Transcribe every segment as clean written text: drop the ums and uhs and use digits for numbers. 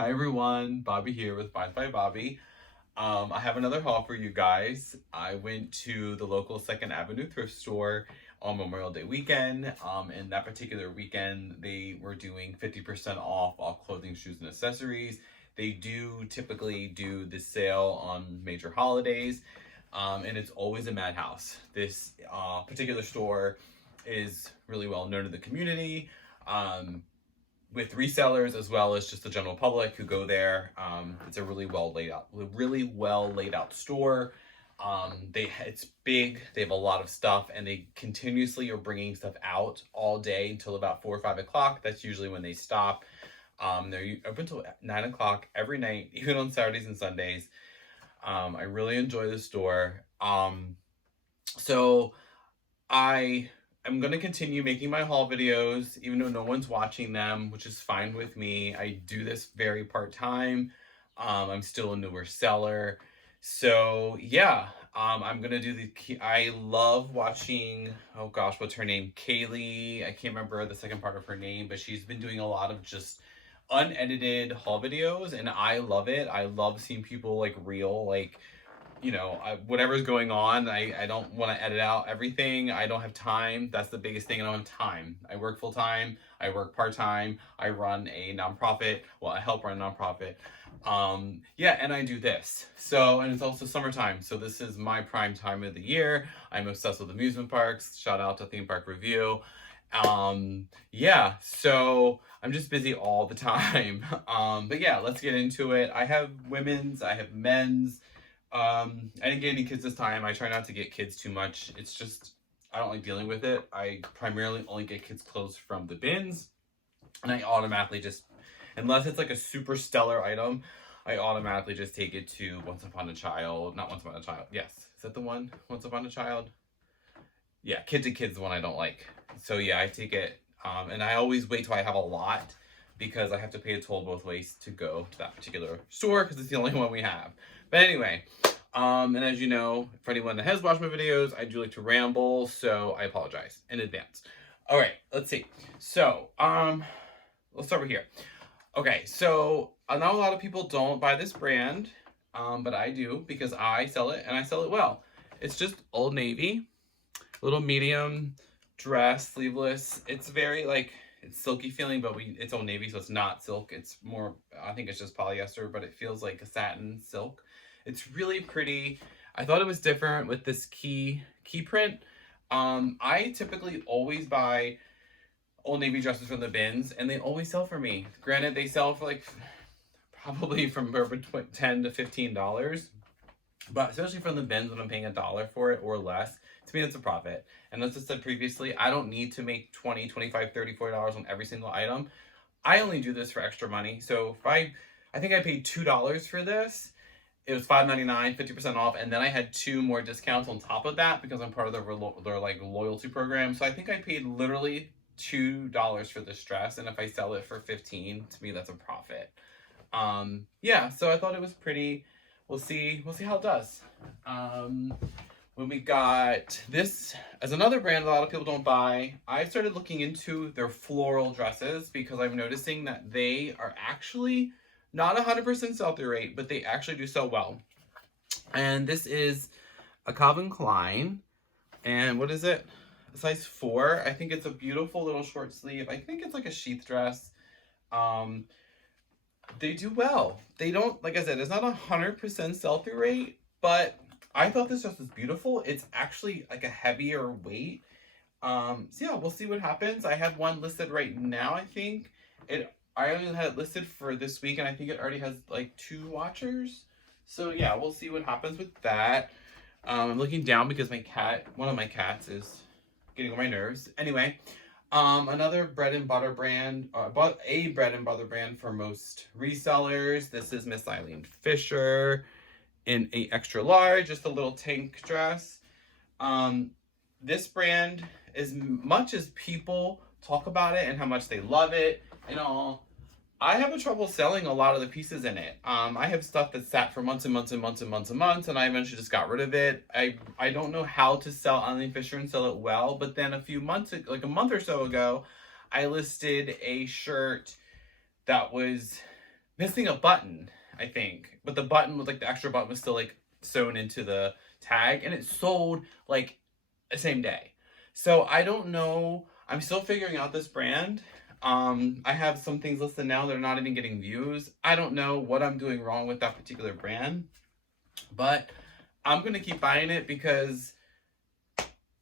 Hi everyone, Bobby here with Finds by Bobby. I have another haul for you guys. I went to the local Second Avenue thrift store on Memorial Day weekend. And that particular weekend, they were doing 50% off all clothing, shoes, and accessories. They do typically do this sale on major holidays, and it's always a madhouse. This particular store is really well known in the community. With resellers as well as just the general public who go there. It's a really well laid out store. It's big. They have a lot of stuff, and they continuously are bringing stuff out all day until about 4 or 5 o'clock. That's usually when they stop. They're open until 9 o'clock every night, even on Saturdays and Sundays. I really enjoy the store. So I am going to continue making my haul videos, even though no one's watching them, which is fine with me. I do this very part-time. I'm still a newer seller. So yeah, I'm going to do I love watching, oh gosh, what's her name? Kaylee. I can't remember the second part of her name, but she's been doing a lot of just unedited haul videos, and I love it. I love seeing people like real, like, whatever's going on. I don't want to edit out everything. I don't have time. That's the biggest thing. I don't have time. I work full time. I work part time. I run a nonprofit. Well, I help run a nonprofit. Yeah, and I do this. So, and it's also summertime. So this is my prime time of the year. I'm obsessed with amusement parks. Shout out to Theme Park Review. Yeah, so I'm just busy all the time. But yeah, let's get into it. I have women's, I have men's. I didn't get any kids this time. I try not to get kids too much. It's just, I don't like dealing with it. I primarily only get kids clothes from the bins, and I automatically just, unless it's like a super stellar item, I automatically just take it to Once Upon a Child. Not Once Upon a Child. Yes. Is that the one? Once Upon a Child? Yeah, Kid to Kid's the one I don't like. So yeah, I take it. And I always wait till I have a lot, because I have to pay a toll both ways to go to that particular store, because it's the only one we have. But anyway, and as you know, for anyone that has watched my videos, I do like to ramble, so I apologize in advance. All right, let's see. So, let's start with here. Okay, so I know a lot of people don't buy this brand, but I do, because I sell it, and I sell it well. It's just Old Navy, little medium dress, sleeveless. It's very like, it's silky feeling, but it's Old Navy, so it's not silk. It's more, I think it's just polyester, but it feels like a satin silk. It's really pretty. I thought it was different with this key print. I typically always buy Old Navy dresses from the bins, and they always sell for me. Granted, they sell for like probably from $10 to $15, but especially from the bins when I'm paying $1 for it or less, to me that's a profit. And as I said previously, I don't need to make $20, $25, $30, $40 on every single item. I only do this for extra money. So if I think I paid $2 for this. It was $5.99, 50% off, and then I had 2 more discounts on top of that because I'm part of their like loyalty program. So I think I paid literally $2 for this dress, and if I sell it for 15, to me that's a profit. Yeah, so I thought it was pretty. We'll see how it does. When we got this as another brand a lot of people don't buy, I started looking into their floral dresses, because I'm noticing that they are actually not 100% sell-through rate, but they actually do sell well. And this is a Calvin Klein. And what is it? Size 4. I think it's a beautiful little short sleeve. I think it's like a sheath dress. They do well. They don't, like I said, it's not 100% sell-through rate, but I thought this dress was beautiful. It's actually like a heavier weight. So yeah, we'll see what happens. I have one listed right now, I think. I only had it listed for this week, and I think it already has like 2 watchers. So yeah, we'll see what happens with that. I'm looking down because one of my cats is getting on my nerves. Anyway, another bread and butter brand, a bread and butter brand for most resellers. This is Miss Eileen Fisher in a extra large, just a little tank dress. This brand, as much as people talk about it and how much they love it and all, I have a trouble selling a lot of the pieces in it. I have stuff that sat for months and months and months and months and months, and I eventually just got rid of it. I don't know how to sell Eileen Fisher and sell it well, but then like a month or so ago, I listed a shirt that was missing a button, I think. But the button was like, the extra button was still like sewn into the tag, and it sold like the same day. So I don't know. I'm still figuring out this brand. I have some things listed now that are not even getting views. I don't know what I'm doing wrong with that particular brand, but I'm gonna keep buying it because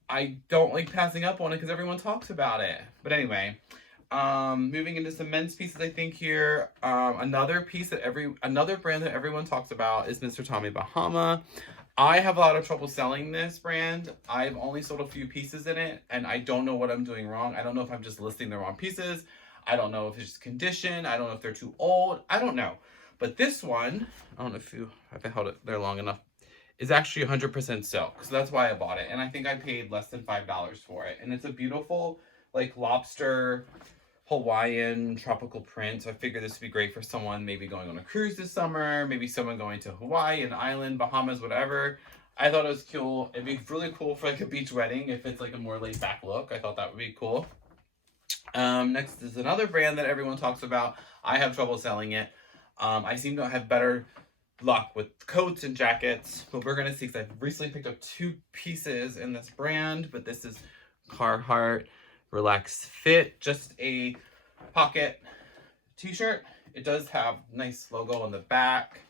I don't like passing up on it because everyone talks about it. But anyway, moving into some men's pieces, I think here. Another brand that everyone talks about is Mr. Tommy Bahama. I have a lot of trouble selling this brand. I've only sold a few pieces in it, and I don't know what I'm doing wrong. I don't know if I'm just listing the wrong pieces. I don't know if it's just condition. I don't know if they're too old. I don't know. But this one, I don't know if I held it there long enough, is actually 100% silk. So that's why I bought it. And I think I paid less than $5 for it. And it's a beautiful, like, lobster Hawaiian tropical print. So I figured this would be great for someone maybe going on a cruise this summer, maybe someone going to Hawaii, an island, Bahamas, whatever. I thought it was cool. It'd be really cool for like a beach wedding if it's like a more laid back look. I thought that would be cool. Next is another brand that everyone talks about. I have trouble selling it. I seem to have better luck with coats and jackets, but we're gonna see because I've recently picked up 2 pieces in this brand. But this is Carhartt Relax Fit, just a pocket t-shirt. It does have nice logo on the back.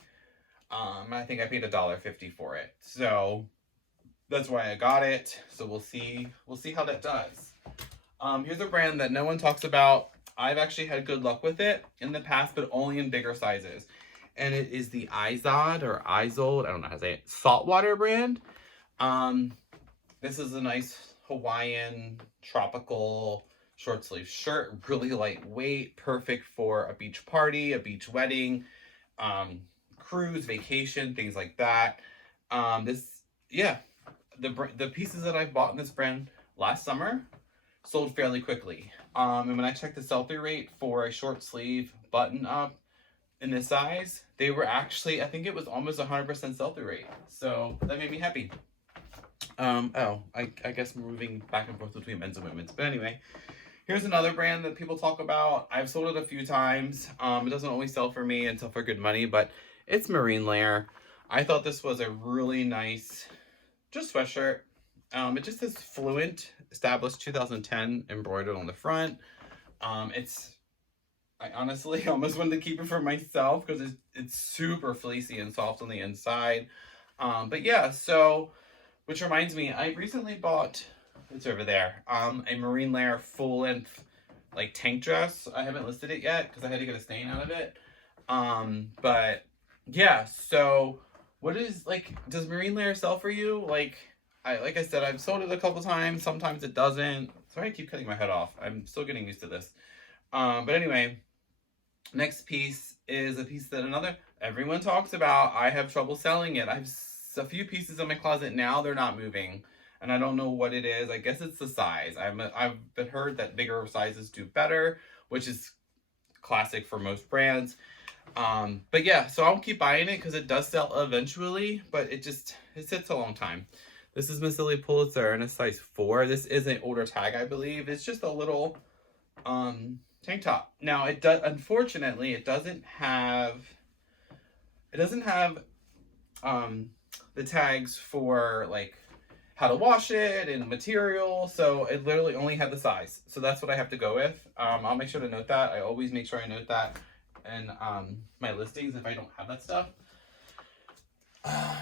I think I paid $1.50 for it, so that's why I got it. So we'll see how that does. Here's a brand that no one talks about. I've actually had good luck with it in the past, but only in bigger sizes. And it is the Izod or Izold, I don't know how to say it, saltwater brand. This is a nice Hawaiian tropical short sleeve shirt, really lightweight, perfect for a beach party, a beach wedding, cruise, vacation, things like that. The pieces that I bought in this brand last summer sold fairly quickly. And when I checked the sell-through rate for a short sleeve button up in this size, they were actually, I think it was almost 100% sell-through rate. So that made me happy. I guess we're moving back and forth between men's and women's. But anyway, here's another brand that people talk about. I've sold it a few times. It doesn't always sell for me and sell for good money, but it's Marine Layer. I thought this was a really nice, just sweatshirt. It just says Fluent, established 2010, embroidered on the front. I honestly almost wanted to keep it for myself because it's super fleecy and soft on the inside. But yeah, so, which reminds me, I recently bought, it's over there, a Marine Layer full length like tank dress. I haven't listed it yet because I had to get a stain out of it. But yeah, so what is, like, does Marine Layer sell for you? Like I said, I've sold it a couple times. Sometimes it doesn't. Sorry, I keep cutting my head off. I'm still getting used to this. But anyway, next piece is a piece that everyone talks about. I have trouble selling it. I have a few pieces in my closet now. They're not moving, and I don't know what it is. I guess it's the size. I've heard that bigger sizes do better, which is classic for most brands. But yeah, so I'll keep buying it because it does sell eventually, but it sits a long time. This is Miss Lily Pulitzer in a size 4. This is an older tag, I believe. It's just a little tank top. Now unfortunately it doesn't have the tags for like how to wash it and material, so it literally only had the size. So that's what I have to go with. I'll make sure to note that. I always make sure I note that in my listings if I don't have that stuff.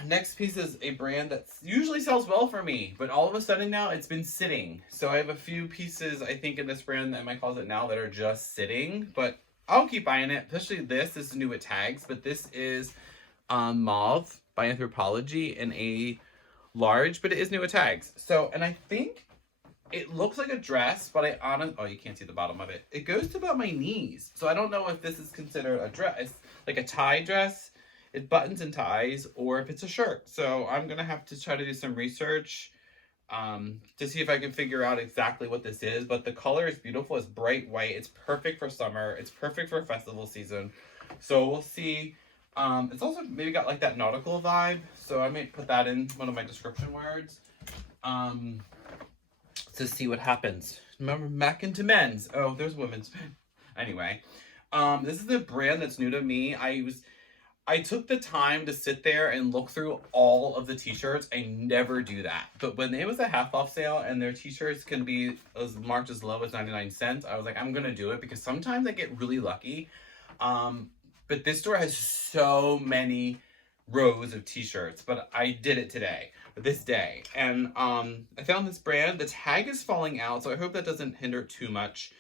Next piece is a brand that usually sells well for me, but all of a sudden now it's been sitting. So I have a few pieces, I think, in this brand in my closet now that are just sitting, but I'll keep buying it. Especially this is new with tags, but this is Mauve by Anthropologie in a large, but it is new with tags. So, and I think it looks like a dress, but you can't see the bottom of it. It goes to about my knees. So I don't know if this is considered a dress, like a tie dress. It buttons and ties, or if it's a shirt. So I'm gonna have to try to do some research to see if I can figure out exactly what this is. But the color is beautiful. It's bright white. It's perfect for summer. It's perfect for festival season. So we'll see. It's also maybe got like that nautical vibe. So I may put that in one of my description words to see what happens. Remember, back into men's. Oh, there's women's. Anyway. This is a brand that's new to me. I took the time to sit there and look through all of the t-shirts. I never do that. But when it was a half off sale and their t-shirts can be as marked as low as 99 cents, I was like, I'm gonna do it because sometimes I get really lucky. But this store has so many rows of t-shirts, but I did it today, this day. And I found this brand. The tag is falling out, so I hope that doesn't hinder too much.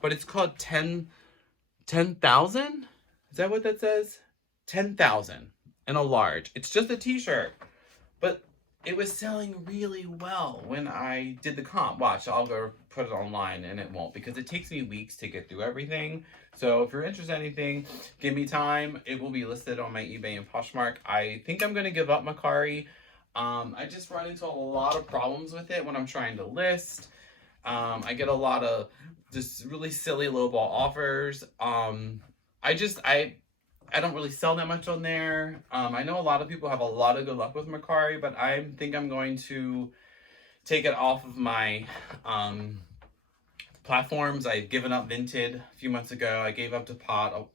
But it's called 10,000? Is that what that says? 10,000 in a large. It's just a t-shirt, but it was selling really well when I did the comp. Watch, I'll go put it online and it won't because it takes me weeks to get through everything. So if you're interested in anything, give me time. It will be listed on my eBay and Poshmark. I think I'm going to give up Mercari. I just run into a lot of problems with it when I'm trying to list. I get a lot of just really silly lowball offers. I don't really sell that much on there. I know a lot of people have a lot of good luck with Mercari, but I think I'm going to take it off of my platforms. I've given up Vinted a few months ago. I gave up Depop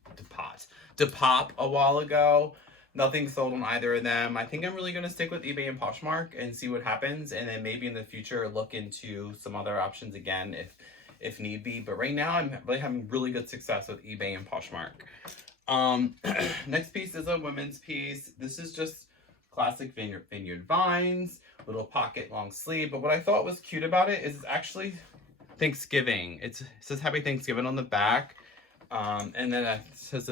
a while ago. Nothing sold on either of them. I think I'm really going to stick with eBay and Poshmark and see what happens, and then maybe in the future look into some other options again if need be. But right now I'm really having really good success with eBay and Poshmark. Next piece is a women's piece. This is just classic Vineyard Vines, little pocket long sleeve. But what I thought was cute about it is it's actually Thanksgiving. It says Happy Thanksgiving on the back. And then it just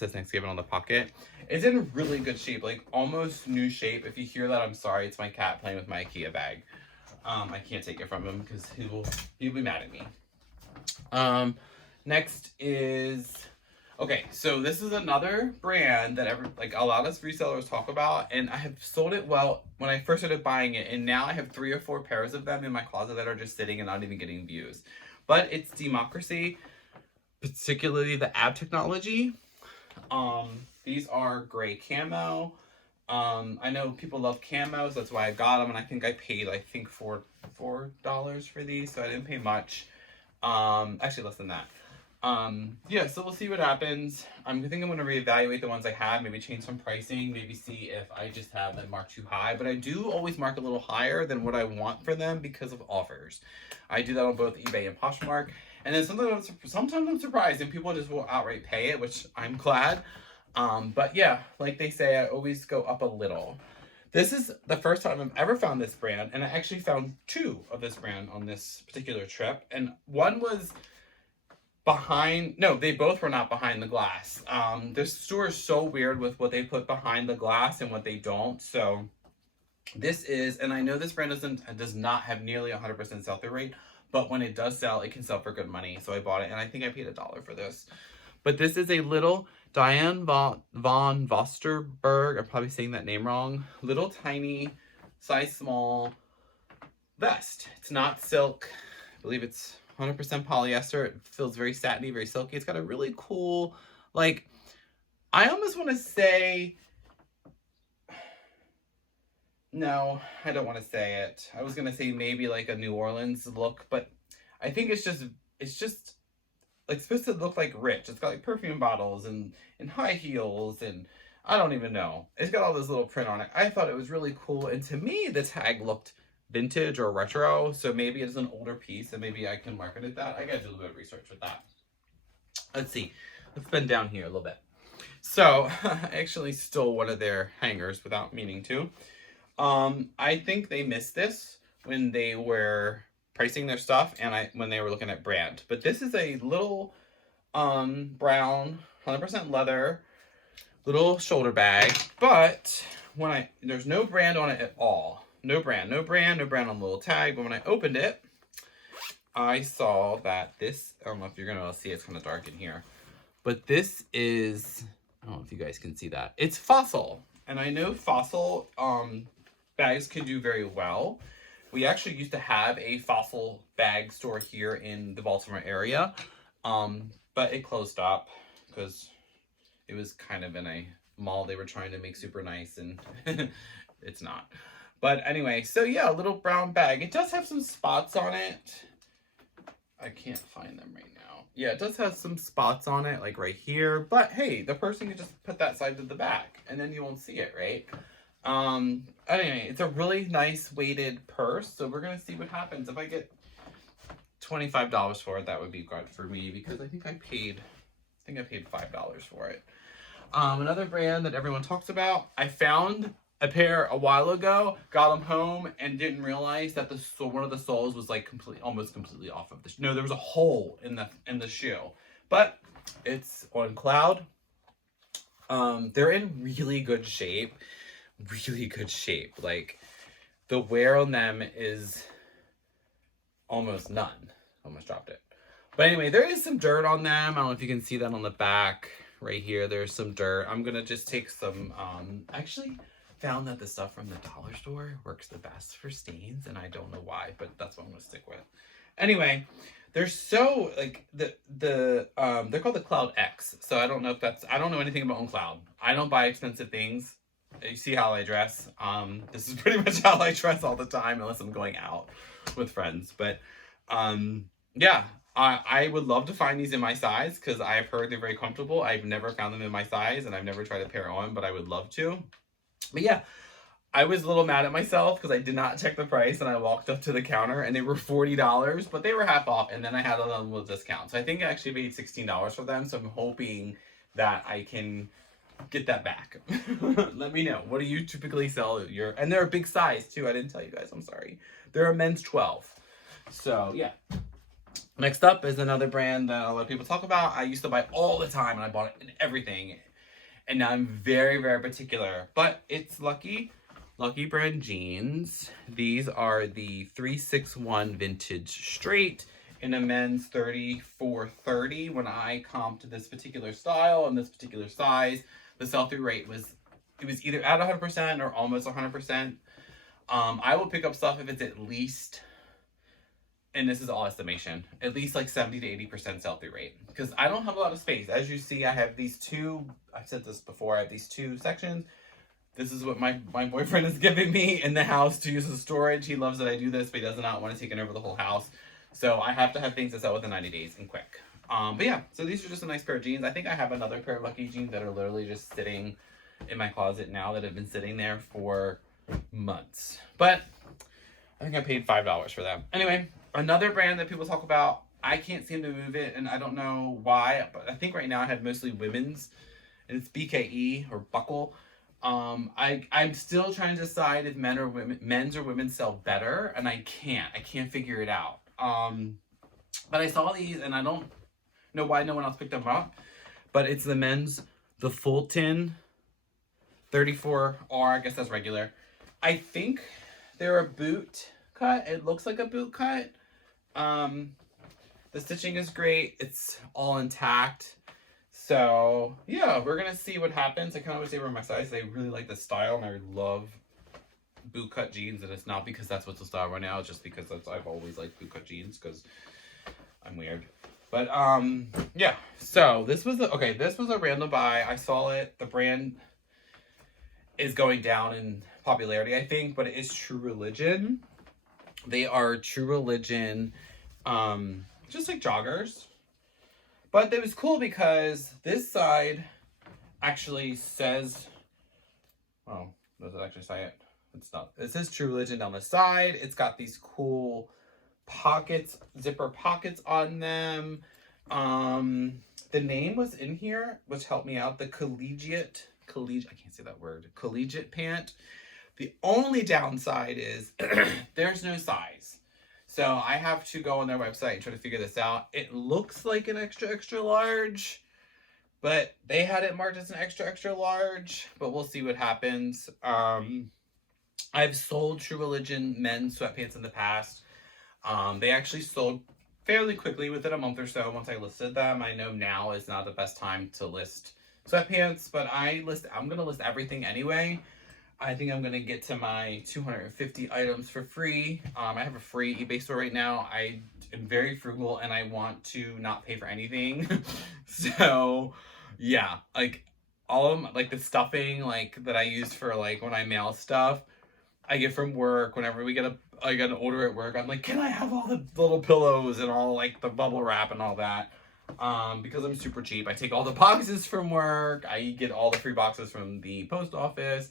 says Thanksgiving on the pocket. It's in really good shape, like almost new shape. If you hear that, I'm sorry. It's my cat playing with my IKEA bag. I can't take it from him because he'll be mad at me. Next is, okay, so this is another brand that a lot of resellers talk about, and I have sold it well when I first started buying it, and now I have 3 or 4 pairs of them in my closet that are just sitting and not even getting views. But it's Democracy, particularly the ab technology. These are gray camo. I know people love camos, that's why I got them, and I think I paid $4 for these, so I didn't pay much. Actually less than that. Yeah, so we'll see what happens. I think I'm going to reevaluate the ones I have, maybe change some pricing, maybe see if I just have them marked too high, but I do always mark a little higher than what I want for them because of offers. I do that on both eBay and Poshmark, and then sometimes I'm surprised and people just will outright pay it, which I'm glad. But yeah, like they say, I always go up a little. This is the first time I've ever found this brand, and I actually found 2 of this brand on this particular trip, and one was they both were not behind the glass. This store is so weird with what they put behind the glass and what they don't. So this is, and I know this brand does not have nearly 100% sell-through rate, but when it does sell, it can sell for good money. So I bought it, and I think I paid $1 for this. But this is a little Diane von Vosterberg. I'm probably saying that name wrong. Little tiny, size small vest. It's not silk. I believe it's 100% polyester. It feels very satiny, very silky. It's got a really cool, I almost want to say, no, I don't want to say it. I was going to say maybe like a New Orleans look, but I think it's just supposed to look like rich. It's got like perfume bottles and high heels, and I don't even know. It's got all this little print on it. I thought it was really cool, and to me the tag looked vintage or retro, so maybe it's an older piece and maybe I can market it that. I gotta do a little bit of research with that. Let's see. Let's bend down here a little bit. So I actually stole one of their hangers without meaning to. I think they missed this when they were pricing their stuff and when they were looking at brand. But this is a little brown 100% leather little shoulder bag, but there's no brand on it at all. No brand on the little tag. But when I opened it, I saw that this, I don't know if you're gonna see, it's kind of dark in here, but this is, I don't know if you guys can see that. It's Fossil, and I know Fossil bags can do very well. We actually used to have a Fossil bag store here in the Baltimore area, but it closed up because it was kind of in a mall they were trying to make super nice, and it's not. But anyway, so yeah, a little brown bag. It does have some spots on it. I can't find them right now. yeah, it does have some spots on it, like right here. But hey, the person can just put that side to the back, and then you won't see it, right? Anyway, it's a really nice weighted purse, so we're gonna see what happens. If I get $25 for it, that would be good for me, because I think I paid $5 for it. Another brand that everyone talks about, I found a pair a while ago, got them home, and didn't realize that one of the soles was like almost completely off of the no, there was a hole in the shoe, but it's on Cloud. They're in really good shape, like the wear on them is almost none. Almost dropped it. But anyway, there is some dirt on them. I don't know if you can see that on the back right here. There's some dirt. I'm gonna just take some actually found that the stuff from the dollar store works the best for stains, and I don't know why, but that's what I'm gonna stick with. Anyway, they're so like they're called the Cloud X. So I don't know anything about Cloud. I don't buy expensive things. You see how I dress. This is pretty much how I dress all the time, unless I'm going out with friends. But yeah, I would love to find these in my size, because I've heard they're very comfortable. I've never found them in my size, and I've never tried to pair on, but I would love to. But yeah, I was a little mad at myself because I did not check the price, and I walked up to the counter and they were $40, but they were half off, and then I had a little discount. So I think I actually paid $16 for them. So I'm hoping that I can get that back. Let me know. What do you typically sell and they're a big size too. I didn't tell you guys, I'm sorry. They're a men's 12. So yeah. Next up is another brand that a lot of people talk about. I used to buy all the time, and I bought it in everything. And now I'm very, very particular. But it's Lucky brand jeans. These are the 361 vintage straight in a men's 34-30. When I comped this particular style and this particular size, the sell-through rate was either at 100% or almost 100%. I will pick up stuff if it's at least, and this is all estimation, at least like 70 to 80% sell-through rate, because I don't have a lot of space. As you see, I have these two, I've said this before, I have these two sections. This is what my boyfriend is giving me in the house to use as storage. He loves that I do this, but he does not want to take it over the whole house. So I have to have things that sell within 90 days and quick. But yeah, so these are just a nice pair of jeans. I think I have another pair of Lucky jeans that are literally just sitting in my closet now, that have been sitting there for months. But I think I paid $5 for them. Anyway, another brand that people talk about, I can't seem to move it, and I don't know why, but I think right now I have mostly women's, and it's BKE or Buckle. I'm still trying to decide if men's or women's sell better, and I can't figure it out. But I saw these, and I don't know why no one else picked them up, but it's the men's, the Fulton 34R, I guess that's regular. I think they're a boot cut. It looks like a boot cut. The stitching is great. It's all intact. So yeah, we're gonna see what happens. I kind of wish they were my size. I really like the style, and I love boot cut jeans, and it's not because that's what's the style right now. It's just because I've always liked boot cut jeans, because I'm weird. But yeah. So this was a random buy. I saw it. The brand is going down in popularity, I think, but it is True Religion. They are True Religion, just like joggers. But it was cool because this side actually says, oh, does it actually say it? It's not. It says True Religion down the side. It's got these cool pockets, zipper pockets on them. The name was in here, which helped me out. The collegiate, I can't say that word. Collegiate pant. The only downside is there's no size. So I have to go on their website and try to figure this out. It looks like an extra large, but they had it marked as an extra large, but we'll see what happens. I've sold True Religion men's sweatpants in the past. They actually sold fairly quickly, within a month or so once I listed them. I know now is not the best time to list sweatpants, but I'm going to list everything anyway. I think I'm going to get to my 250 items for free. I have a free eBay store right now. I am very frugal, and I want to not pay for anything. So yeah, like all of like the stuffing like that I use for like when I mail stuff, I get from work. Whenever I get an order at work, I'm like, can I have all the little pillows and all like the bubble wrap and all that? because I'm super cheap. I take all the boxes from work. I get all the free boxes from the post office.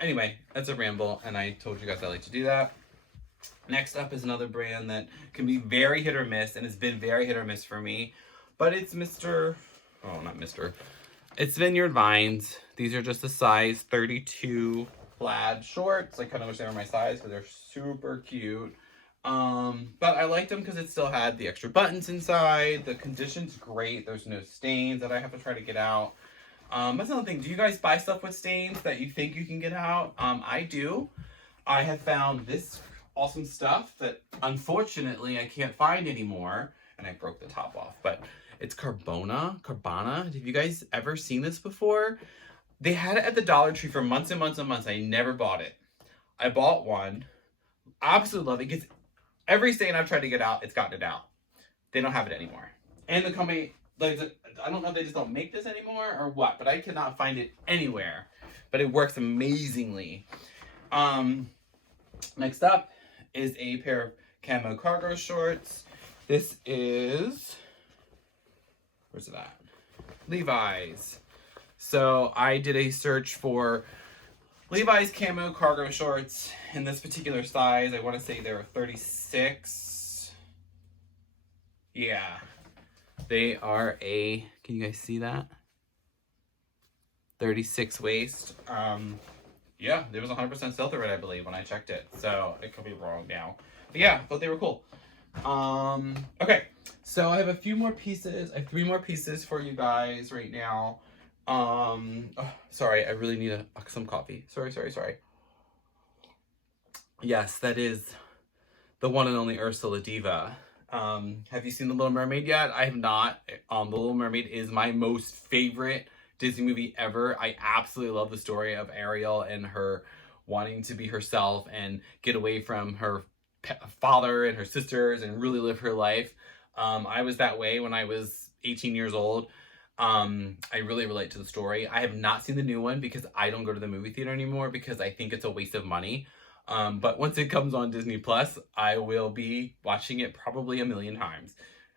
Anyway, that's a ramble, and I told you guys I like to do that. Next up is another brand that can be very hit or miss, and it's been very hit or miss for me. But it's it's Vineyard Vines. These are just a size 32 plaid shorts. I kind of wish they were my size because they're super cute. But I liked them because it still had the extra buttons inside. The condition's great. There's no stains that I have to try to get out. That's another thing. Do you guys buy stuff with stains that you think you can get out? I do. I have found this awesome stuff that unfortunately I can't find anymore, and I broke the top off, but it's Carbana. Have you guys ever seen this before? They had it at the Dollar Tree for months and months and months. I never bought it. I bought one. Absolutely love it because every stain I've tried to get out, it's gotten it out. They don't have it anymore. And the company, like, I don't know if they just don't make this anymore or what, but I cannot find it anywhere. But it works amazingly. Next up is a pair of camo cargo shorts. This is, where's it at? Levi's. So I did a search for Levi's camo cargo shorts in this particular size. I want to say they're 36. Yeah. They are a, can you guys see that? 36 waist. Yeah, there was 100% sell-through rate, I believe, when I checked it. So it could be wrong now. But yeah, I thought they were cool. Okay, so I have a few more pieces. I have 3 more pieces for you guys right now. Oh, sorry, I really need some coffee. Sorry. Yes, that is the one and only Ursula Diva. Have you seen The Little Mermaid yet? I have not. The Little Mermaid is my most favorite Disney movie ever. I absolutely love the story of Ariel and her wanting to be herself and get away from her father and her sisters and really live her life. I was that way when I was 18 years old. I really relate to the story. I have not seen the new one because I don't go to the movie theater anymore because I think it's a waste of money. But once it comes on Disney Plus, I will be watching it probably 1,000,000 times.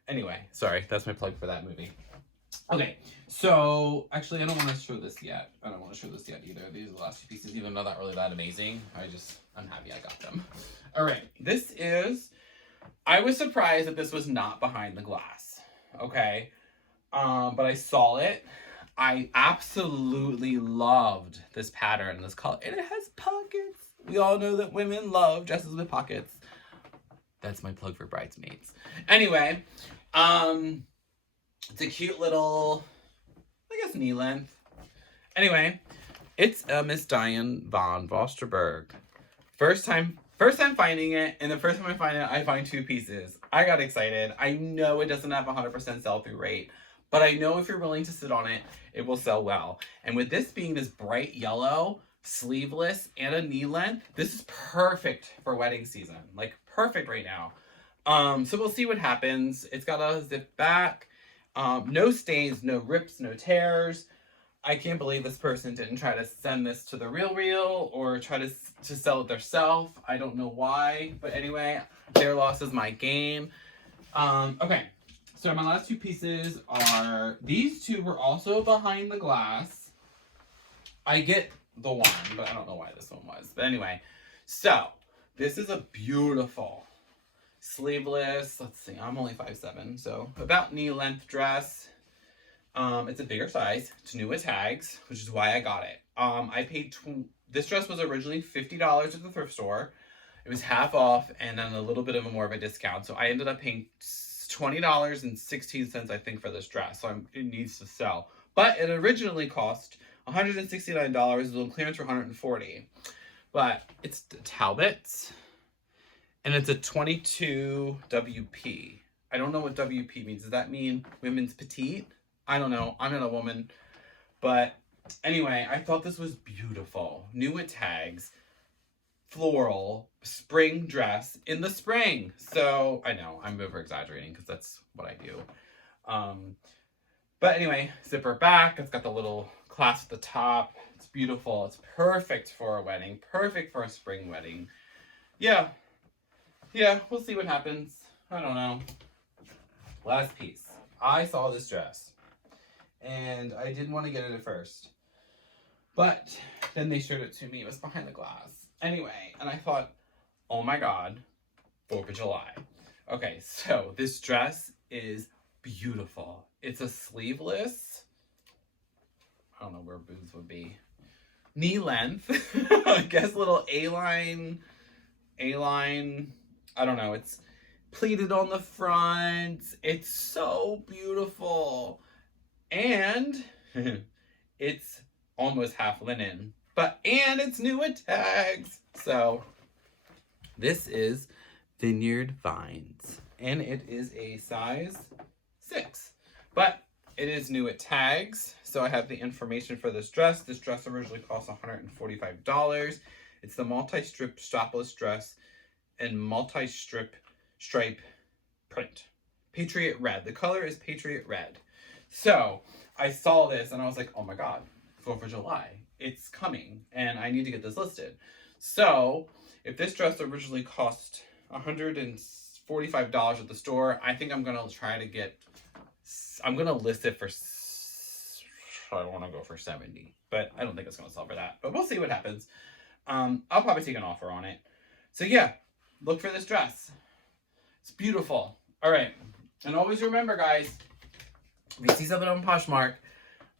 Anyway, sorry, that's my plug for that movie. Okay, so actually I don't want to show this yet. I don't want to show this yet either. These are the last 2 pieces, even though they're not really that amazing. I'm happy I got them. All right, this is, I was surprised that this was not behind the glass. Okay, but I saw it. I absolutely loved this pattern, this color, and it has pockets. We all know that women love dresses with pockets. That's my plug for Bridesmaids. Anyway, it's a cute little, I guess, knee length. Anyway, it's Miss Diane von Vosterberg. First time finding it, and the first time I find it, I find 2 pieces. I got excited. I know it doesn't have 100% sell-through rate, but I know if you're willing to sit on it, it will sell well. And with this being this bright yellow, sleeveless, and a knee length, this is perfect for wedding season. Like, perfect right now. So we'll see what happens. It's got a zip back. No stains, no rips, no tears. I can't believe this person didn't try to send this to the RealReal or try to sell it themselves. I don't know why, but anyway, their loss is my gain. Okay, so my last 2 pieces are, these 2 were also behind the glass. I get the one, but I don't know why this one was. But anyway, so this is a beautiful sleeveless, let's see, I'm only 5'7", so about knee length dress. It's a bigger size. It's new with tags, which is why I got it. I paid, this dress was originally $50 at the thrift store. It was half off and then a little bit of more of a discount. So I ended up paying $20.16, I think, for this dress. So it needs to sell. But it originally cost $169. It was on clearance for $140. But it's Talbot's. And it's a 22 WP. I don't know what WP means. Does that mean women's petite? I don't know. I'm not a woman. But anyway, I thought this was beautiful. New with tags. Floral. Spring dress in the spring. So, I know. I'm over exaggerating because that's what I do. But anyway, zipper back. It's got the little clasp at the top. It's beautiful. It's perfect for a wedding. Perfect for a spring wedding. Yeah, we'll see what happens. I don't know. Last piece. I saw this dress and I didn't want to get it at first, but then they showed it to me. It was behind the glass. Anyway, and I thought, oh my God, 4th of July. Okay, so this dress is beautiful. It's a sleeveless, I don't know where boobs would be, knee length, I guess little A-line, I don't know. It's pleated on the front. It's so beautiful. And it's almost half linen, and it's new with tags. So this is Vineyard Vines, and it is a size 6, but it is new at tags. So I have the information for this dress. This dress originally cost $145. It's the multi-strip strapless dress and multi-stripe print. Patriot Red. The color is Patriot Red. So I saw this and I was like, oh my God, 4th of July. It's coming and I need to get this listed. So if this dress originally cost $145 at the store, I think I'm going to try to get, I'm going to list it for, I don't want to go for 70, but I don't think it's going to sell for that, but we'll see what happens. I'll probably take an offer on it. So yeah, look for this dress. It's beautiful. All right. And always remember, guys, if you see something on Poshmark,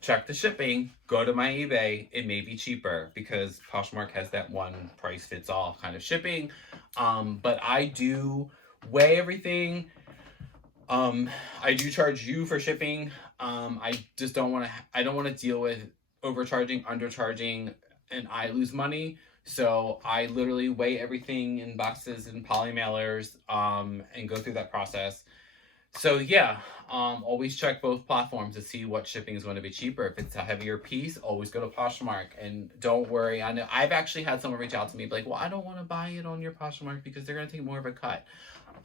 check the shipping, go to my eBay. It may be cheaper because Poshmark has that one price fits all kind of shipping. But I do weigh everything. I do charge you for shipping. I just don't want to, I don't want to deal with overcharging, undercharging, and I lose money. So I literally weigh everything in boxes and poly mailers, and go through that process. So yeah, always check both platforms to see what shipping is going to be cheaper. If it's a heavier piece, always go to Poshmark. And don't worry, I know I've actually had someone reach out to me like, well, I don't want to buy it on your Poshmark because they're going to take more of a cut.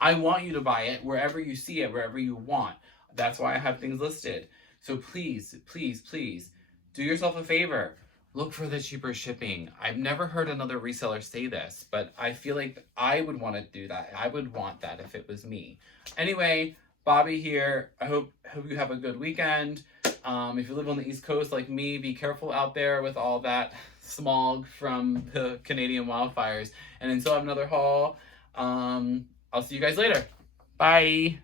I want you to buy it wherever you see it, wherever you want. That's why I have things listed. So please, please, please do yourself a favor. Look for the cheaper shipping. I've never heard another reseller say this, but I feel like I would want to do that. I would want that if it was me. Anyway, Bobby here. I hope you have a good weekend. If you live on the East Coast like me, be careful out there with all that smog from the Canadian wildfires. And until I have another haul, I'll see you guys later. Bye.